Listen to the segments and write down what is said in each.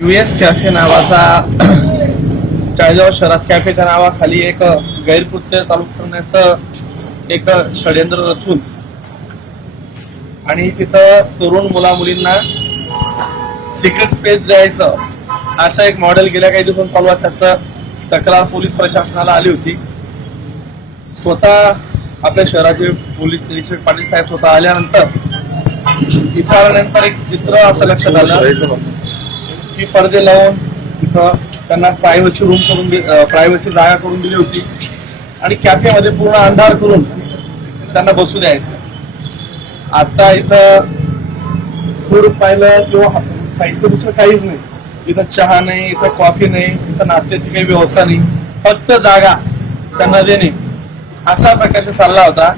US cafe नावाचा चाळीसगाव शहरात कॅफेच्या नावाखाली एक गैरकृत्य चालू करण्याचं एक षडयंत्र रचून आणि तिथं तरुण मुला मुलींना सिक्रेट स्पेस द्यायचं असं एक मॉडेल गेल्या काही दिवसांनी चालू आहे. त्याचं तक्रार पोलीस प्रशासनाला आली होती. स्वतः आपल्या शहराचे पोलीस निरीक्षक पाटील साहेब स्वतः आल्यानंतर इथं आल्यानंतर एक चित्र असं लक्षात आलं की पडदे लावून तिथं त्यांना प्रायव्हसी रूम करून प्रायव्हसी जागा करून दिली होती आणि कॅफेमध्ये पूर्ण अंधार करून त्यांना बसू द्यायचं. आता इथं फूड पाहिलं किंवा साहित्य दुसरं काहीच नाही. इथं चहा नाही, इथं कॉफी नाही, इथं नाश्त्याची काही व्यवस्था नाही, फक्त जागा त्यांना देणे असा प्रकारचा चालला होता.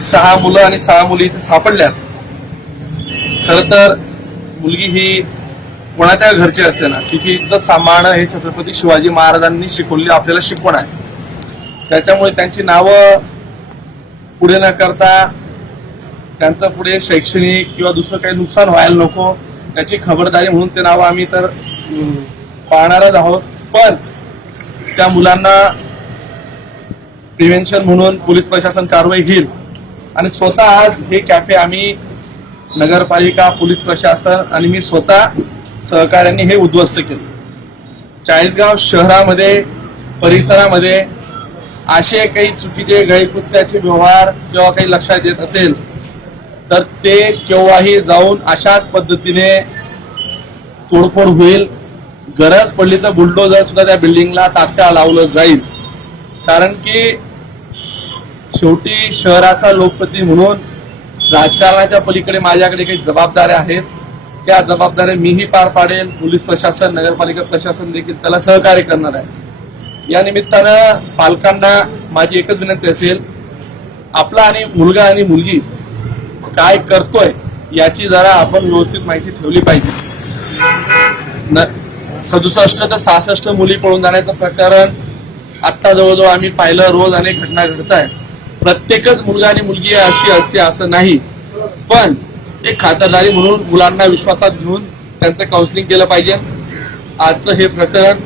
6 मुलं आणि 6 मुली इथे सापडल्यात. खर तर मुलगी ही कोणाच्या घरची असते ना, तिची इज्जत सांभाळणं हे छत्रपती शिवाजी महाराजांनी शिकवलेली आपल्याला शिकवण आहे. त्याच्यामुळे त्यांची नावं पुढे न करता त्यांचं पुढे शैक्षणिक किंवा दुसरं काही नुकसान व्हायला नको त्याची खबरदारी म्हणून ते नावं आम्ही तर पाहणारच आहोत. पण त्या मुलांना प्रिव्हेन्शन म्हणून पोलीस प्रशासन कारवाई घेईल आणि स्वतः आज हे कॅफे आम्ही नगरपालिका, पोलीस प्रशासन आणि मी स्वतः सहकार्याने हे उद्ध्वस्त केलं. चाळीसगाव शहरामध्ये परिसरामध्ये असे काही चुकीचे गैरकृत्याचे व्यवहार किंवा काही लक्षात येत असेल तर ते केव्हाही जाऊन अशाच पद्धतीने तोडफोड होईल. गरज पडली तर बुलडोजर सुद्धा त्या बिल्डिंगला तात्काळ लावलं जाईल. कारण की शेवटी शहराचा लोकप्रतिनिधी म्हणून राजकारणाच्या पलीकडे माझ्याकडे काही जबाबदाऱ्या आहेत. त्या जबाबदाऱ्या मीही पार पाडेल. पोलीस प्रशासन, नगरपालिका प्रशासन देखील त्याला सहकार्य करणार आहे. या निमित्तानं पालकांना माझी एकच विनंती असेल, आपला आणि मुलगा आणि मुलगी काय करतोय याची जरा आपण व्यवस्थित माहिती ठेवली पाहिजे. 67 ते 66 मुली पळून जाण्याचं प्रकरण आत्ता जवळजवळ आम्ही पाहिलं. रोज अनेक घटना घडत आहेत. प्रत्येकच मुलगा आणि मुलगी अशी असते असं नाही, पण एक खातरदारी म्हणून मुलांना विश्वासात घेऊन त्यांचं काउन्सिलिंग केलं पाहिजे. आजचं हे प्रकरण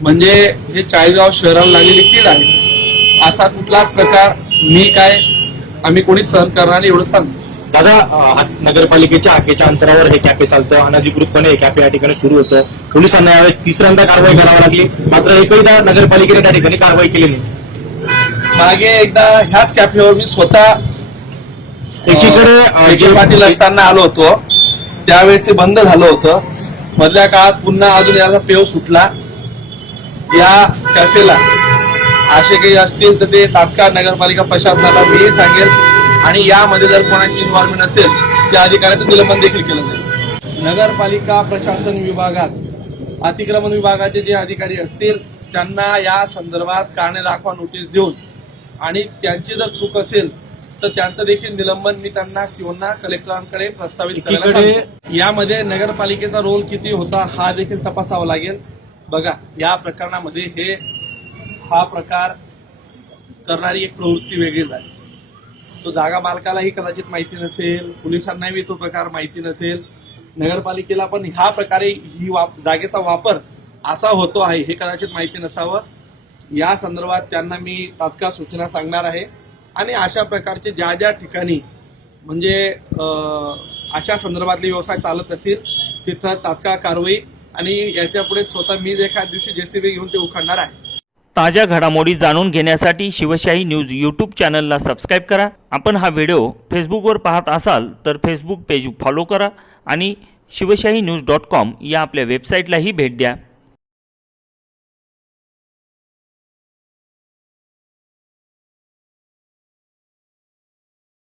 म्हणजे हे चाळीसगाव शहराला लागलेली कीड आहे. असा कुठलाच प्रकार मी काय आम्ही कोणी सहन करणार नाही एवढं सांगतो. दादा, नगरपालिकेच्या हाकेच्या अंतरावर हे कॅफे चालतं. अनधिकृतपणे हे कॅफे या ठिकाणी सुरू होतं. पोलिसांना यावेळेस 3ऱ्यांदा कारवाई करावी लागली, मात्र एकहीदा नगरपालिकेने त्या ठिकाणी कारवाई केली नाही. मागे एकदा ह्याच कॅफेवर मी स्वतः एकीकडे पाटील असताना आलो होतो. त्यावेळेस ते बंद झालं होतं. मधल्या काळात पुन्हा अजून याचा पेव सुटला. या कॅफेला असे काही असतील तर ते तात्काळ नगरपालिका प्रशासनाला मी सांगेल आणि यामध्ये जर कोणाची इन्व्हॉल्वमेंट असेल त्या अधिकाऱ्याचं निलंबन देखील केलं जाईल. नगरपालिका प्रशासन विभागात अतिक्रमण विभागाचे जे अधिकारी असतील त्यांना या संदर्भात कारणे दाखवा नोटीस देऊन आणि त्यांची जर चूक असेल तर त्यांचं देखील निलंबन मी त्यांना सीओना कलेक्टरांकडे प्रस्तावित करायला सांगतो. यामध्ये नगरपालिकेचा रोल किती होता हा देखील तपासावा लागेल. बघा, या प्रकरणामध्ये हा प्रकार करणारी एक प्रवृत्ती वेगळीच आहे. तो जागा मालकालाही कदाचित माहिती नसेल, पोलिसांनाही तो प्रकार माहिती नसेल, नगरपालिकेला पण ह्या प्रकारे ही जागेचा वापर असा होतो आहे हे कदाचित माहिती नसावं. या संदर्भात त्यांना मी तात्काळ सूचना सांगणार आहे आणि अशा प्रकारचे ज्या ज्या ठिकाणी म्हणजे अशा संदर्भातले व्यवसाय चालत असतील तिथं तात्काळ कारवाई आणि याच्या पुढे स्वतः मी एखाद्या दिवशी जेसीबी घेऊन ते उखाडणार आहे. ताज्या घडामोडी जाणून घेण्यासाठी शिवशाही न्यूज यूट्यूब चॅनलला सबस्क्राईब करा. आपण हा व्हिडिओ फेसबुकवर पाहत असाल तर फेसबुक पेज फॉलो करा आणि शिवशाही न्यूज.com या आपल्या वेबसाईटलाही भेट द्या.